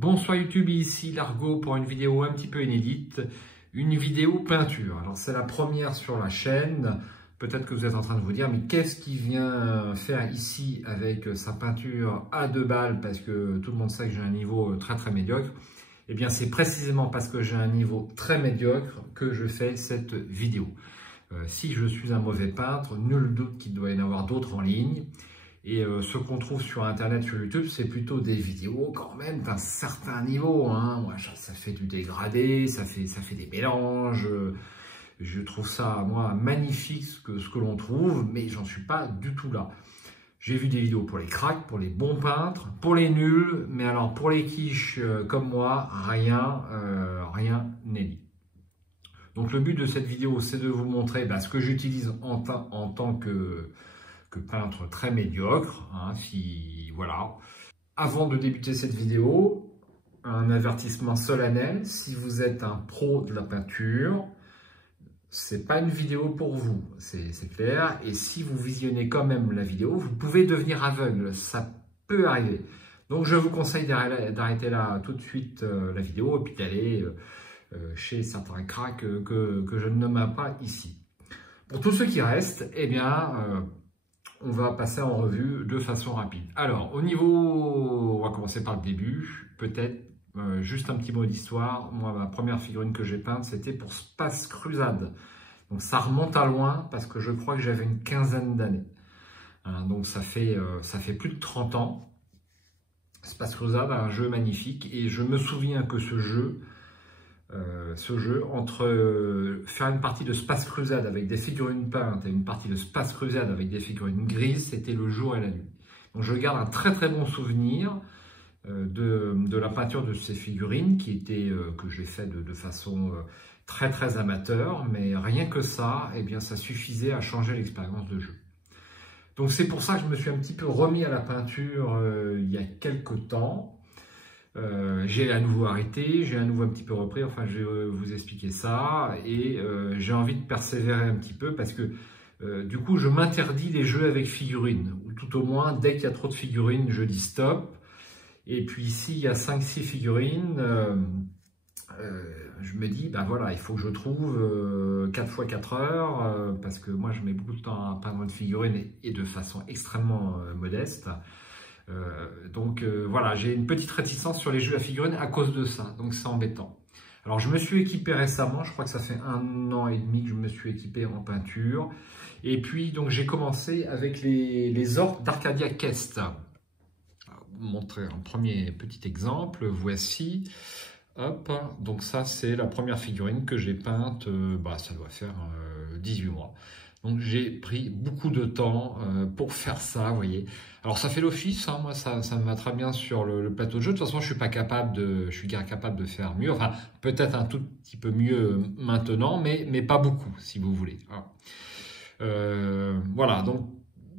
Bonsoir YouTube, ici Largo pour une vidéo un petit peu inédite, une vidéo peinture. Alors c'est la première sur la chaîne, peut-être que vous êtes en train de vous dire mais qu'est-ce qu'il vient faire ici avec sa peinture à 2 balles parce que tout le monde sait que j'ai un niveau très médiocre. Eh bien c'est précisément parce que j'ai un niveau très médiocre que je fais cette vidéo. Si je suis un mauvais peintre, nul doute qu'il doit y en avoir d'autres en ligne. Et ce qu'on trouve sur Internet, sur YouTube, c'est plutôt des vidéos quand même d'un certain niveau. Hein. Moi, ça fait du dégradé, ça fait des mélanges. Je trouve ça, moi, magnifique ce que l'on trouve, mais j'en suis pas du tout là. J'ai vu des vidéos pour les cracks, pour les bons peintres, pour les nuls, mais alors pour les quiches comme moi, rien n'est dit. Donc le but de cette vidéo, c'est de vous montrer ce que j'utilise en tant que peintre très médiocre. Hein, voilà. Avant de débuter cette vidéo, un avertissement solennel. Si vous êtes un pro de la peinture, c'est pas une vidéo pour vous, c'est clair. Et si vous visionnez quand même la vidéo, vous pouvez devenir aveugle. Ça peut arriver. Donc je vous conseille d'arrêter là tout de suite la vidéo et puis d'aller chez certains cracks que je ne nomme pas ici. Pour tous ceux qui restent, eh bien, on va passer en revue de façon rapide. Alors, au niveau, on va commencer par le début, peut-être juste un petit mot d'histoire. Moi, ma première figurine que j'ai peinte, c'était pour Space Crusade. Donc, ça remonte à loin parce que je crois que j'avais une quinzaine d'années. Hein, donc, ça fait plus de 30 ans. Space Crusade, un jeu magnifique. Et je me souviens que ce jeu, entre faire une partie de Space Crusade avec des figurines peintes et une partie de Space Crusade avec des figurines grises, c'était le jour et la nuit. Donc je garde un très bon souvenir de la peinture de ces figurines que j'ai fait de façon très amateur, mais rien que ça, eh bien, ça suffisait à changer l'expérience de jeu. Donc c'est pour ça que je me suis un petit peu remis à la peinture il y a quelques temps. J'ai à nouveau arrêté, j'ai à nouveau un petit peu repris, enfin je vais vous expliquer ça et j'ai envie de persévérer un petit peu parce que du coup je m'interdis les jeux avec figurines, ou tout au moins dès qu'il y a trop de figurines je dis stop. Et puis ici il y a 5-6 figurines, je me dis voilà, il faut que je trouve 4 x 4 heures parce que moi je mets beaucoup de temps à peindre une figurine et de façon extrêmement modeste. Donc voilà, j'ai une petite réticence sur les jeux à figurines à cause de ça, donc c'est embêtant. Alors je me suis équipé récemment, je crois que ça fait 1 an et demi que je me suis équipé en peinture. Et puis donc j'ai commencé avec les orques d'Arcadia Quest. Vous montrer un premier petit exemple, voici. Hop, donc ça c'est la première figurine que j'ai peinte, ça doit faire 18 mois. Donc j'ai pris beaucoup de temps pour faire ça, vous voyez. Alors ça fait l'office, hein, moi ça me va très bien sur le plateau de jeu. De toute façon, je suis capable de faire mieux. Enfin, peut-être un tout petit peu mieux maintenant, mais pas beaucoup, si vous voulez. Voilà, donc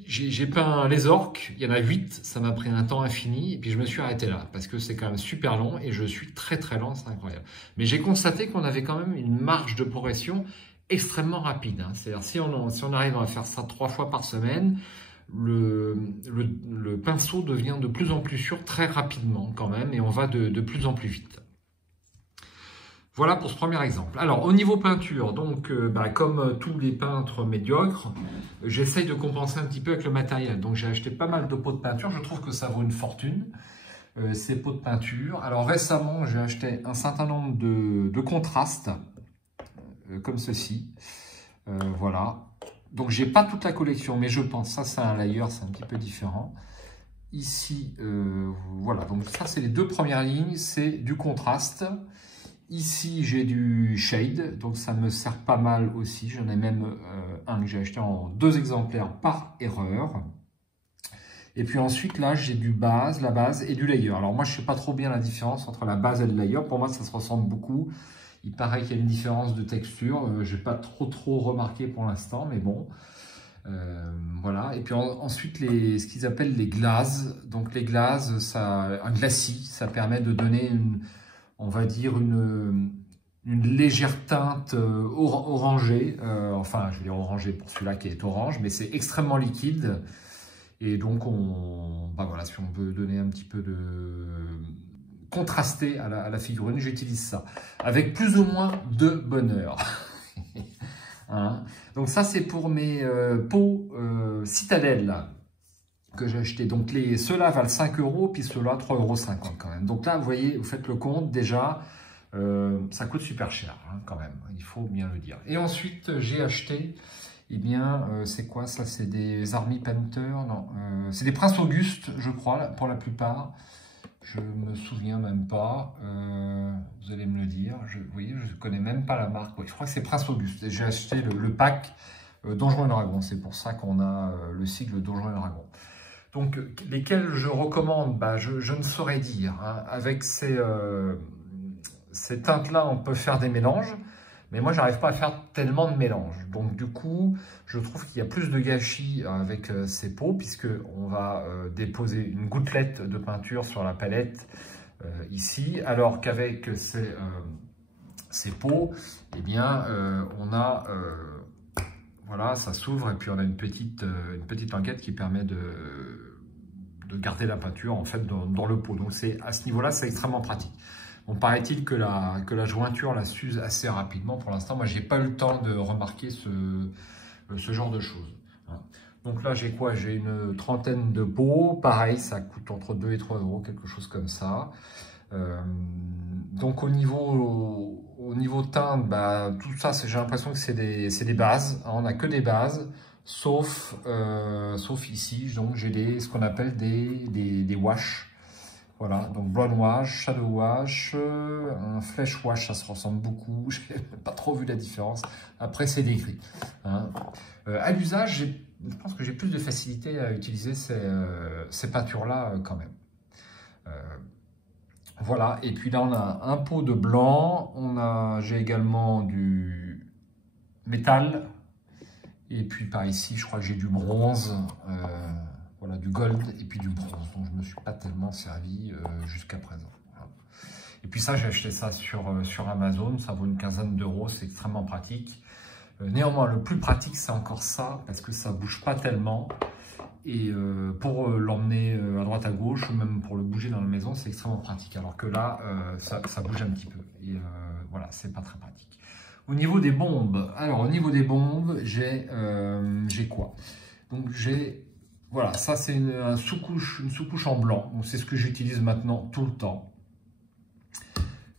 j'ai peint les orques, il y en a 8, ça m'a pris un temps infini, et puis je me suis arrêté là, parce que c'est quand même super long, et je suis très lent, c'est incroyable. Mais j'ai constaté qu'on avait quand même une marge de progression extrêmement rapide. Hein. C'est-à-dire si on arrive à faire ça 3 fois par semaine, le pinceau devient de plus en plus sûr très rapidement quand même, et on va de plus en plus vite. Voilà pour ce premier exemple. Alors au niveau peinture, donc comme tous les peintres médiocres, j'essaye de compenser un petit peu avec le matériel. Donc j'ai acheté pas mal de pots de peinture, je trouve que ça vaut une fortune. Ces pots de peinture. Alors récemment, j'ai acheté un certain nombre de contrastes, comme ceci. Voilà. Donc j'ai pas toute la collection, mais je pense, ça c'est un layer, c'est un petit peu différent. Ici, voilà, donc ça c'est les 2 premières lignes, c'est du contraste. Ici j'ai du shade, donc ça me sert pas mal aussi. J'en ai même un que j'ai acheté en 2 exemplaires par erreur. Et puis ensuite là j'ai la base et du layer. Alors moi je sais pas trop bien la différence entre la base et le layer, pour moi ça se ressemble beaucoup. Il paraît qu'il y a une différence de texture, je n'ai pas trop remarqué pour l'instant, mais bon. Voilà. Et puis ensuite, ce qu'ils appellent les glazes. Donc les glazes, un glacis, ça permet de donner on va dire une légère teinte orangée. Enfin, je vais dire orangée pour celui-là qui est orange, mais c'est extrêmement liquide. Et donc, voilà, si on veut donner un petit peu de contraster à la figurine, j'utilise ça. Avec plus ou moins de bonheur. Hein. Donc ça, c'est pour mes pots Citadel que j'ai acheté. Donc ceux-là valent 5 €, puis ceux-là 3,50 € quand même. Donc là, vous voyez, vous faites le compte, déjà, ça coûte super cher hein, quand même, il faut bien le dire. Et ensuite, j'ai acheté, eh bien, c'est quoi ça? C'est des Army Painter, non, c'est des Prince Auguste, je crois, pour la plupart. Je me souviens même pas, vous allez me le dire, vous voyez, je ne connais même pas la marque. Oui, je crois que c'est Prince Auguste. J'ai acheté le pack Donjons et Dragons, c'est pour ça qu'on a le sigle Donjons et Dragons. Donc, lesquels je recommande, bah, je ne saurais dire. Hein. Avec ces teintes-là, on peut faire des mélanges, mais moi, j'arrive pas à faire tellement de mélanges. Donc, du coup, je trouve qu'il y a plus de gâchis avec ces pots, puisqu'on va déposer une gouttelette de peinture sur la palette ici, alors qu'avec ces pots, eh bien, on a... voilà, ça s'ouvre et puis on a une petite languette qui permet de garder la peinture en fait dans le pot. Donc à ce niveau-là, c'est extrêmement pratique. Bon, paraît-il que la jointure la s'use assez rapidement. Pour l'instant, moi, j'ai pas eu le temps de remarquer ce genre de choses. Hein. Donc là, j'ai quoi? J'ai une trentaine de pots. Pareil, ça coûte entre 2 et 3 €, quelque chose comme ça. Donc au niveau teinte, bah, tout ça, j'ai l'impression que c'est des bases. Hein, on n'a que des bases, sauf ici. Donc j'ai ce qu'on appelle des wash. Voilà, donc Blood Wash, Shadow Wash, un Flesh Wash, ça se ressemble beaucoup. J'ai pas trop vu la différence. Après, c'est décrit. Hein. À l'usage, je pense que j'ai plus de facilité à utiliser ces peintures-là quand même. Voilà, et puis là on a un pot de blanc, j'ai également du métal, et puis par ici je crois que j'ai du bronze, voilà, du gold et puis du bronze, donc je ne me suis pas tellement servi jusqu'à présent. Voilà. Et puis ça, j'ai acheté ça sur Amazon, ça vaut une quinzaine d'euros, c'est extrêmement pratique. Néanmoins, le plus pratique c'est encore ça, parce que ça ne bouge pas tellement. Et pour l'emmener à droite à gauche, ou même pour le bouger dans la maison, c'est extrêmement pratique. Alors que là, ça bouge un petit peu. Et voilà, c'est pas très pratique. Au niveau des bombes, alors au niveau des bombes, j'ai quoi? Donc j'ai, voilà, ça c'est une sous-couche en blanc. Donc c'est ce que j'utilise maintenant tout le temps.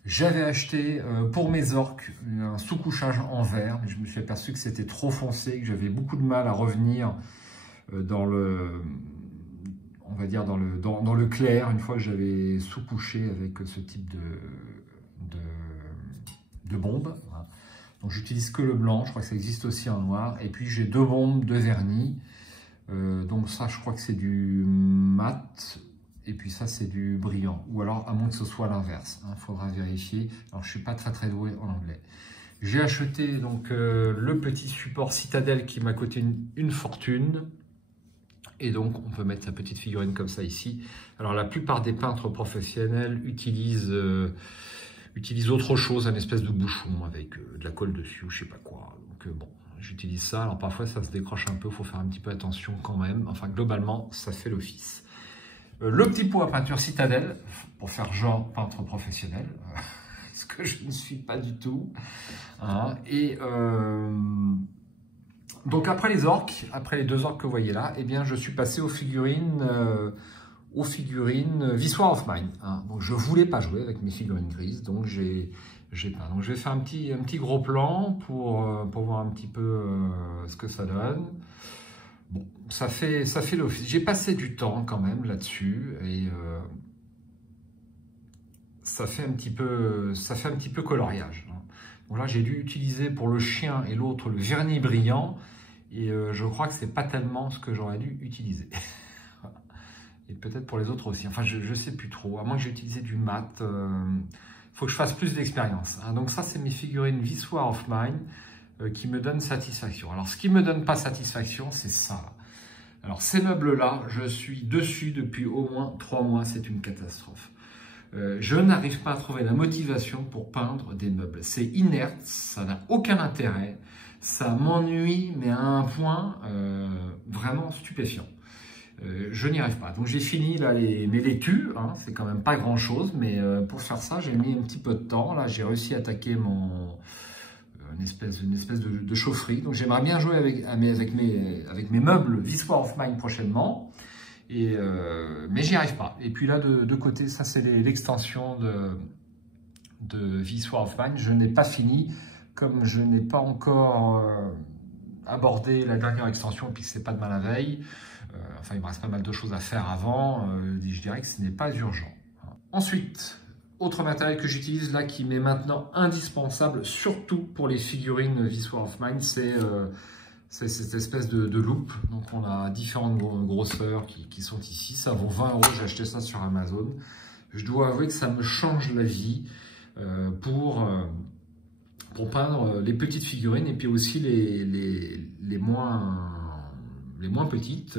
J'avais acheté pour mes orques un sous-couchage en verre, mais je me suis aperçu que c'était trop foncé, que j'avais beaucoup de mal à revenir dans le, on va dire dans le clair, une fois que j'avais sous-couché avec ce type de bombe. Donc j'utilise que le blanc, je crois que ça existe aussi en noir. Et puis j'ai deux bombes de vernis. Donc ça, je crois que c'est du mat. Et puis ça, c'est du brillant. Ou alors, à moins que ce soit l'inverse. Il faudra vérifier. Alors, je ne suis pas très doué en anglais. J'ai acheté donc le petit support Citadel qui m'a coûté une fortune. Et donc, on peut mettre sa petite figurine comme ça ici. Alors, la plupart des peintres professionnels utilisent autre chose, un espèce de bouchon avec de la colle dessus ou je sais pas quoi. Donc, bon, j'utilise ça. Alors, parfois, ça se décroche un peu. Il faut faire un petit peu attention quand même. Enfin, globalement, ça fait l'office. Le petit pot à peinture Citadel, pour faire genre peintre professionnel, ce que je ne suis pas du tout. Hein. Et donc après les orques, après les deux orques que vous voyez là, eh bien je suis passé aux figurines Vissoir of Mine. Hein. Donc je voulais pas jouer avec mes figurines grises, donc j'ai peint. Donc je vais faire un petit gros plan pour voir un petit peu ce que ça donne. Bon, ça fait l'office. J'ai passé du temps quand même là-dessus et ça fait un petit peu coloriage. Hein. Donc là, j'ai dû utiliser pour le chien et l'autre le vernis brillant et je crois que c'est pas tellement ce que j'aurais dû utiliser. Et peut-être pour les autres aussi. Enfin, je sais plus trop. À moins que j'ai utilisé du mat, faut que je fasse plus d'expérience. Hein. Donc ça, c'est mes figurines Vissoir of Mine. Qui me donne satisfaction. Alors, ce qui me donne pas satisfaction, c'est ça. Alors, ces meubles-là, je suis dessus depuis au moins 3 mois. C'est une catastrophe. Je n'arrive pas à trouver la motivation pour peindre des meubles. C'est inerte, ça n'a aucun intérêt. Ça m'ennuie, mais à un point vraiment stupéfiant. je n'y arrive pas. Donc j'ai fini là mes laitues, hein, c'est quand même pas grand chose, mais pour faire ça j'ai mis un petit peu de temps. Là j'ai réussi à attaquer une espèce de chaufferie. Donc j'aimerais bien jouer avec mes meubles This War of Mine prochainement, mais j'y arrive pas. Et puis là de côté, ça c'est l'extension de This War of Mine. Je n'ai pas fini, comme je n'ai pas encore abordé la dernière extension, puis c'est pas demain la veille. Enfin, il me reste pas mal de choses à faire avant. Je dirais que ce n'est pas urgent. Ensuite, autre matériel que j'utilise là, qui m'est maintenant indispensable, surtout pour les figurines This War of Mine, c'est cette espèce de loupe. Donc, on a différentes grosseurs qui sont ici. Ça vaut 20 €. J'ai acheté ça sur Amazon. Je dois avouer que ça me change la vie pour peindre les petites figurines et puis aussi les moins petites.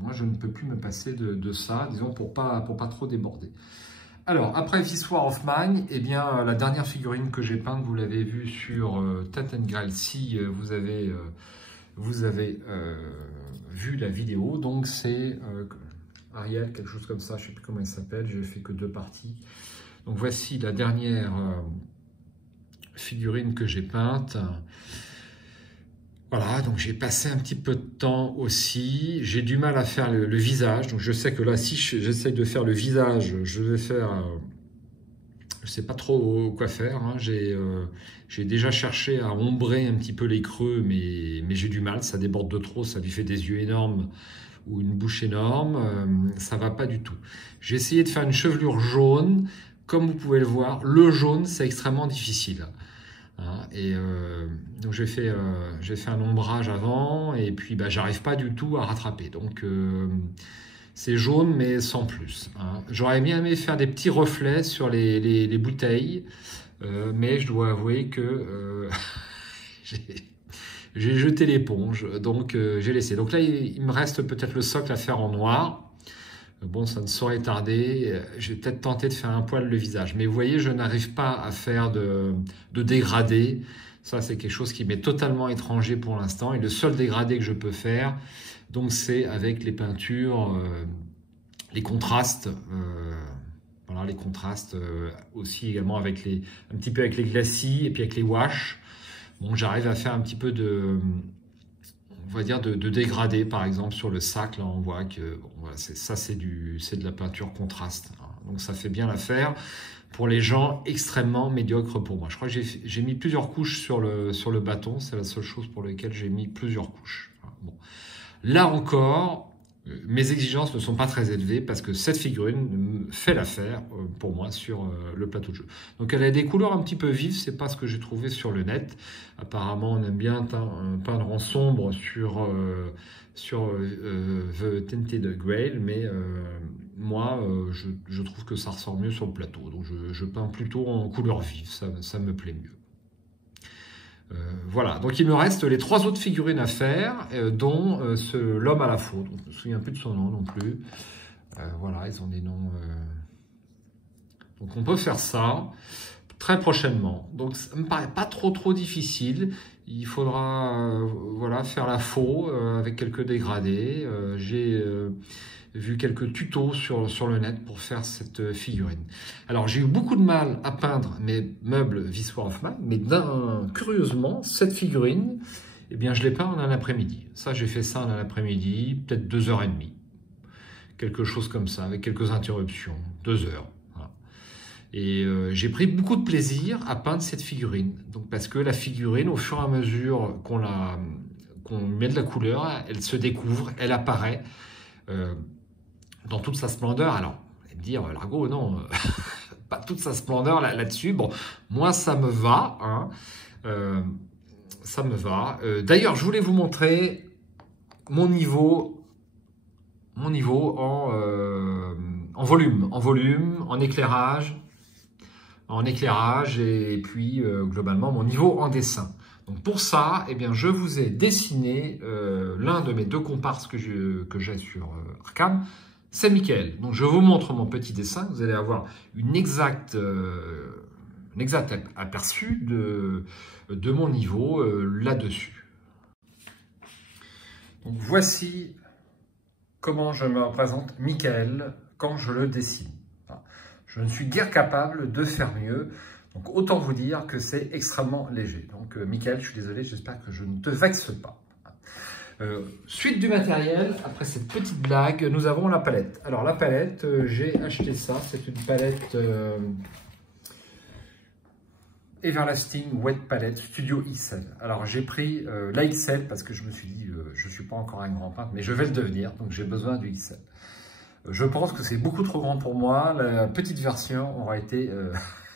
Moi, je ne peux plus me passer de ça, disons, pour pas trop déborder. Alors, après This War of Mine, eh bien, la dernière figurine que j'ai peinte, vous l'avez vue sur Tate & Grail, si vous avez vu la vidéo. Donc, c'est Ariel, quelque chose comme ça, je ne sais plus comment elle s'appelle, j'ai fait que 2 parties. Donc, voici la dernière figurine que j'ai peinte. Voilà, donc j'ai passé un petit peu de temps aussi. J'ai du mal à faire le visage. Donc je sais que là, si j'essaie de faire le visage, je vais faire... je sais pas trop quoi faire. Hein. J'ai déjà cherché à ombrer un petit peu les creux, mais j'ai du mal. Ça déborde de trop, ça lui fait des yeux énormes ou une bouche énorme. Ça va pas du tout. J'ai essayé de faire une chevelure jaune. Comme vous pouvez le voir, le jaune, c'est extrêmement difficile. Hein, et donc j'ai fait un ombrage avant et puis j'arrive pas du tout à rattraper, donc c'est jaune mais sans plus, hein. J'aurais bien aimé faire des petits reflets sur les bouteilles, mais je dois avouer que j'ai jeté l'éponge, donc j'ai laissé. Donc là il me reste peut-être le socle à faire en noir. Bon, ça ne saurait tarder. Je vais peut-être tenter de faire un poil le visage. Mais vous voyez, je n'arrive pas à faire de dégradé. Ça, c'est quelque chose qui m'est totalement étranger pour l'instant. Et le seul dégradé que je peux faire, donc, c'est avec les peintures, les contrastes. Voilà, les contrastes aussi également avec un petit peu avec les glacis et puis avec les washes. Bon, j'arrive à faire un petit peu on va dire de dégradé, par exemple sur le sac. Là on voit que bon, voilà, c'est de la peinture contraste, hein. Donc ça fait bien l'affaire pour les gens extrêmement médiocres pour moi. Je crois que j'ai mis plusieurs couches sur le bâton. C'est la seule chose pour laquelle j'ai mis plusieurs couches. Bon. Là encore, mes exigences ne sont pas très élevées parce que cette figurine fait l'affaire pour moi sur le plateau de jeu. Donc elle a des couleurs un petit peu vives, c'est pas ce que j'ai trouvé sur le net. Apparemment on aime bien peindre en sombre sur The Tinted Grail, mais moi je trouve que ça ressort mieux sur le plateau. Donc je peins plutôt en couleurs vives, ça me plaît mieux. Voilà, donc il me reste les 3 autres figurines à faire, dont l'homme à la faux. Donc, je ne me souviens plus de son nom non plus. Voilà, ils ont des noms. Donc on peut faire ça très prochainement. Donc ça me paraît pas trop difficile. Il faudra voilà, faire la faux avec quelques dégradés. J'ai vu quelques tutos sur le net pour faire cette figurine. Alors j'ai eu beaucoup de mal à peindre mes meubles This War of Mine, mais curieusement, cette figurine, eh bien, je l'ai peint en un après-midi. Ça, j'ai fait ça en un après-midi, peut-être 2h30. Quelque chose comme ça, avec quelques interruptions, 2 heures. Voilà. Et j'ai pris beaucoup de plaisir à peindre cette figurine. Donc, parce que la figurine, au fur et à mesure qu'on met de la couleur, elle se découvre, elle apparaît dans toute sa splendeur. Alors, vous allez me dire, Largo, non, pas toute sa splendeur là-dessus. Bon, moi, ça me va, hein. Ça me va. D'ailleurs, je voulais vous montrer mon niveau en volume, en éclairage et puis globalement mon niveau en dessin. Donc pour ça, eh bien, je vous ai dessiné l'un de mes 2 comparses que j'ai sur Arkham, c'est Michael. Donc je vous montre mon petit dessin, vous allez avoir un exact aperçu de mon niveau là-dessus. Donc voici comment je me représente Michael quand je le dessine. Enfin, je ne suis guère capable de faire mieux. Donc autant vous dire que c'est extrêmement léger. Donc Michael, je suis désolé, j'espère que je ne te vexe pas. Suite du matériel, après cette petite blague, nous avons la palette. Alors la palette, j'ai acheté ça, c'est une palette Everlasting Wet Palette Studio XL. Alors j'ai pris la XL parce que je me suis dit, je ne suis pas encore un grand peintre, mais je vais le devenir, donc j'ai besoin du XL. Je pense que c'est beaucoup trop grand pour moi, la petite version aura été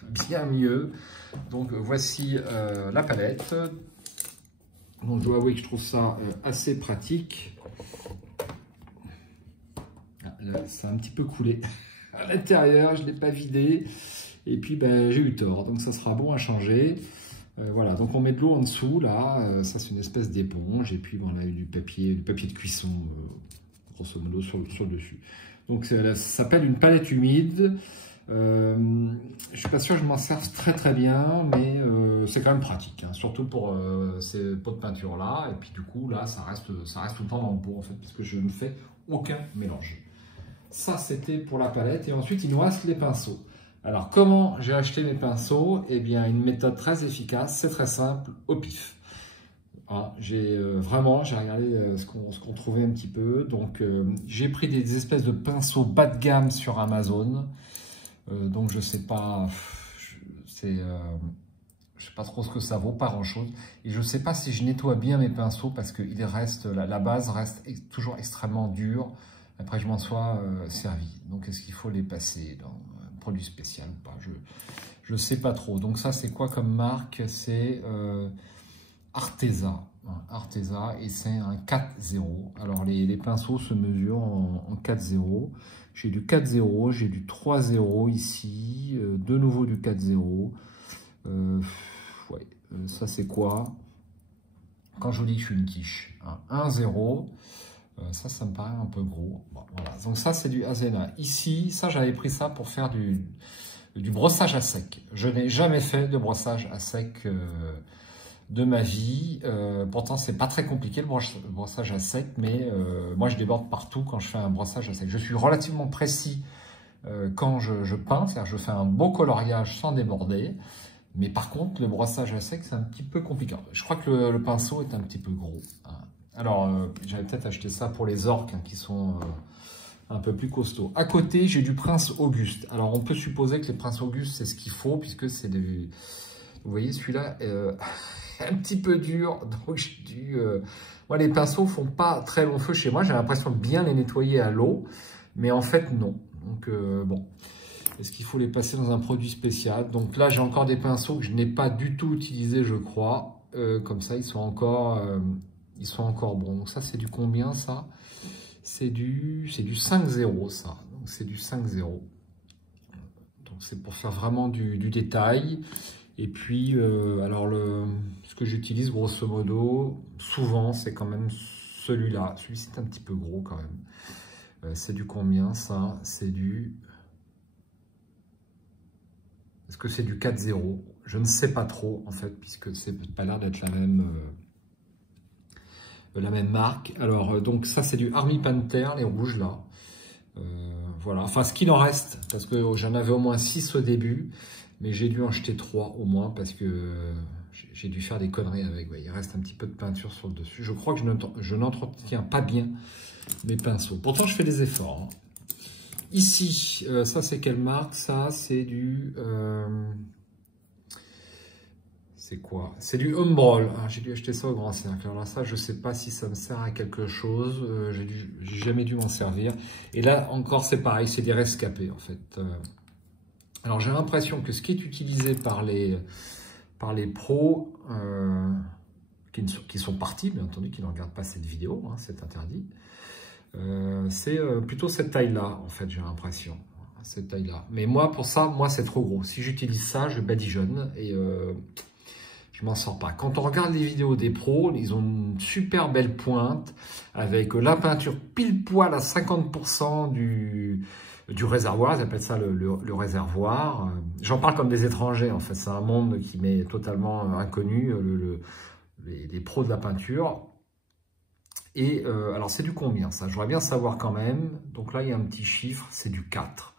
bien mieux. Donc voici la palette. Donc, je dois avouer que je trouve ça assez pratique. Ah, c'est un petit peu coulé à l'intérieur, je ne l'ai pas vidé. Et puis, ben, j'ai eu tort, donc ça sera bon à changer. Voilà, donc on met de l'eau en dessous, là. Ça, c'est une espèce d'éponge. Et puis, ben, on a eu du papier de cuisson, grosso modo, sur le dessus. Donc, ça s'appelle une palette humide. Je suis pas sûr que je m'en serve très bien, mais c'est quand même pratique, hein, surtout pour ces pots de peinture là. Et puis du coup là, ça reste tout le temps dans le pot en fait, parce que je ne fais aucun mélange. Ça c'était pour la palette, et ensuite il nous reste les pinceaux. Alors comment j'ai acheté mes pinceaux? Eh bien une méthode très efficace, c'est très simple, au pif. Hein, j'ai regardé ce qu'on trouvait un petit peu. Donc j'ai pris des espèces de pinceaux bas de gamme sur Amazon. Donc je sais pas, je sais pas trop ce que ça vaut, pas grand chose. Et je sais pas si je nettoie bien mes pinceaux parce que la base reste toujours extrêmement dure après je m'en sois servi. Donc est-ce qu'il faut les passer dans un produit spécial ou pas? Je sais pas trop. Donc ça c'est quoi comme marque? C'est Arteza. Arteza, et c'est un 4-0. Alors les pinceaux se mesurent en 4-0. J'ai du 4-0, j'ai du 3-0 ici, de nouveau du 4-0. Ouais, ça c'est quoi? Quand je vous dis que je suis une quiche, hein, 1-0, ça me paraît un peu gros. Bon, voilà. Donc ça c'est du Azena. Ici, ça j'avais pris ça pour faire du brossage à sec. Je n'ai jamais fait de brossage à sec de ma vie. Pourtant, c'est pas très compliqué le brossage à sec, mais moi, je déborde partout quand je fais un brossage à sec. Je suis relativement précis quand je peins, c'est-à-dire je fais un beau coloriage sans déborder. Mais par contre, le brossage à sec, c'est un petit peu compliqué. Je crois que le pinceau est un petit peu gros. Hein. Alors, j'avais peut-être acheté ça pour les orques, hein, qui sont un peu plus costauds. À côté, j'ai du Prince Auguste. Alors, on peut supposer que les Prince Auguste, c'est ce qu'il faut, puisque c'est du... Vous voyez, celui-là... un petit peu dur, donc j'ai dû... Moi, les pinceaux font pas très long feu chez moi, j'ai l'impression de bien les nettoyer à l'eau, mais en fait, non. Donc, bon, est-ce qu'il faut les passer dans un produit spécial? Donc là, j'ai encore des pinceaux que je n'ai pas du tout utilisés, je crois. Comme ça, ils sont encore bons. Donc ça, c'est du combien, ça? C'est du 5-0, ça. Donc c'est du 5-0. Donc c'est pour faire vraiment du détail. Et puis, alors ce que j'utilise grosso modo, souvent, c'est quand même celui-là. Celui-ci est un petit peu gros quand même. C'est du combien ça? C'est du... Est-ce que c'est du 4-0? Je ne sais pas trop en fait, puisque c'est pas l'air d'être la même marque. Alors, donc ça c'est du Army Panther, les rouges là. Voilà, enfin ce qu'il en reste, parce que j'en avais au moins 6 au début. Mais j'ai dû en jeter 3 au moins parce que j'ai dû faire des conneries avec. Ouais, il reste un petit peu de peinture sur le dessus. Je crois que je n'entretiens pas bien mes pinceaux. Pourtant, je fais des efforts. Hein. Ici, ça c'est quelle marque? Ça, c'est du... c'est quoi? C'est du Humbrol. Ah, j'ai dû acheter ça au Grand Cercle. Alors là, ça, je ne sais pas si ça me sert à quelque chose. J'ai jamais dû m'en servir. Et là, encore, c'est pareil. C'est des rescapés, en fait. Alors j'ai l'impression que ce qui est utilisé par les pros, qui sont partis, bien entendu, qui ne regardent pas cette vidéo, hein, c'est interdit, c'est plutôt cette taille-là, en fait, j'ai l'impression, cette taille-là. Mais moi, pour ça, moi, c'est trop gros. Si j'utilise ça, je badigeonne et je m'en sors pas. Quand on regarde les vidéos des pros, ils ont une super belle pointe avec la peinture pile poil à 50% du réservoir, ils appellent ça le réservoir. J'en parle comme des étrangers, en fait, c'est un monde qui m'est totalement inconnu, les pros de la peinture. Et alors, c'est du combien ça? Je voudrais bien savoir quand même. Donc là, il y a un petit chiffre, c'est du 4.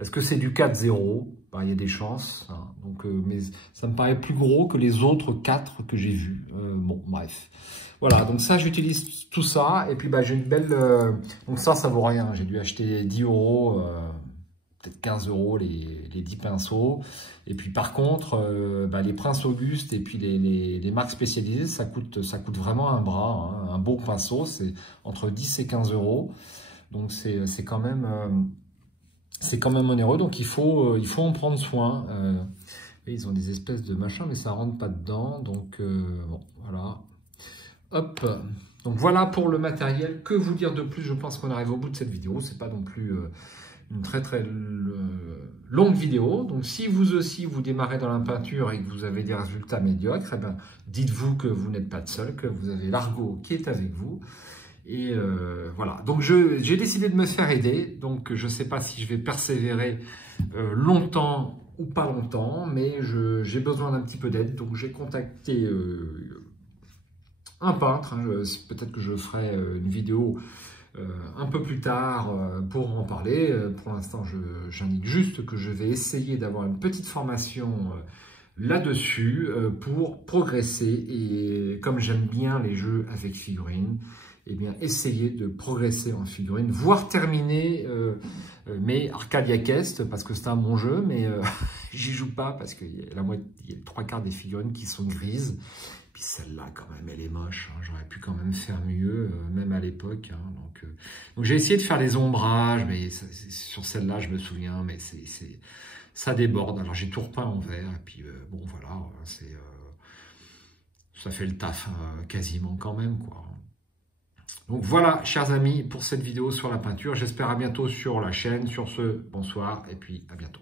Est-ce que c'est du 4,0? Ben, il y a des chances. Hein. Donc, mais ça me paraît plus gros que les autres 4 que j'ai vus. Bon, bref. Voilà, donc ça, j'utilise tout ça. Et puis, bah, j'ai une belle... donc ça vaut rien. J'ai dû acheter 10 €, peut-être 15 € les 10 pinceaux. Et puis, par contre, bah, les Prince Auguste et puis les marques spécialisées, ça coûte vraiment un bras. Hein. Un beau pinceau, c'est entre 10 et 15 €. Donc, c'est quand même... c'est quand même onéreux, donc il faut en prendre soin. Et ils ont des espèces de machins, mais ça rentre pas dedans. Donc bon, voilà. Hop. Donc voilà pour le matériel. Que vous dire de plus? Je pense qu'on arrive au bout de cette vidéo. C'est pas non plus une très longue vidéo. Donc si vous aussi vous démarrez dans la peinture et que vous avez des résultats médiocres, eh ben, dites-vous que vous n'êtes pas seul, que vous avez l'Argo qui est avec vous. Et voilà, donc j'ai décidé de me faire aider, donc je ne sais pas si je vais persévérer longtemps ou pas longtemps, mais j'ai besoin d'un petit peu d'aide, donc j'ai contacté un peintre, hein, peut-être que je ferai une vidéo un peu plus tard pour en parler. Pour l'instant, j'indique juste que je vais essayer d'avoir une petite formation là-dessus pour progresser, et comme j'aime bien les jeux avec figurines, eh bien, essayer de progresser en figurine, voire terminer mes Arcadia Quest, parce que c'est un bon jeu, mais j'y joue pas parce qu'il y a les 3/4 des figurines qui sont grises. Puis celle-là, quand même, elle est moche. Hein. J'aurais pu quand même faire mieux, même à l'époque. Hein. Donc j'ai essayé de faire les ombrages, mais sur celle-là, je me souviens, mais ça déborde. Alors j'ai tout repeint en vert, et puis bon, voilà, ça fait le taf quasiment quand même, quoi. Donc voilà, chers amis, pour cette vidéo sur la peinture. J'espère à bientôt sur la chaîne. Sur ce, bonsoir et puis à bientôt.